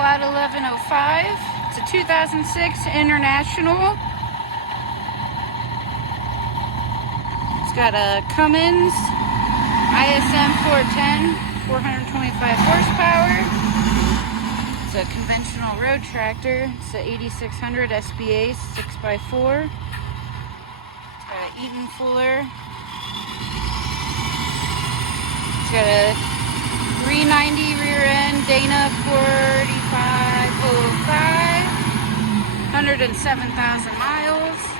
Flat 1105. It's a 2006 International. It's got a Cummins ISM 410, 425 horsepower. It's a conventional road tractor. It's a 8600 SBA 6x4. It's got an Eaton Fuller. It's got a 390 rear end Dana 4505, 107,000 miles.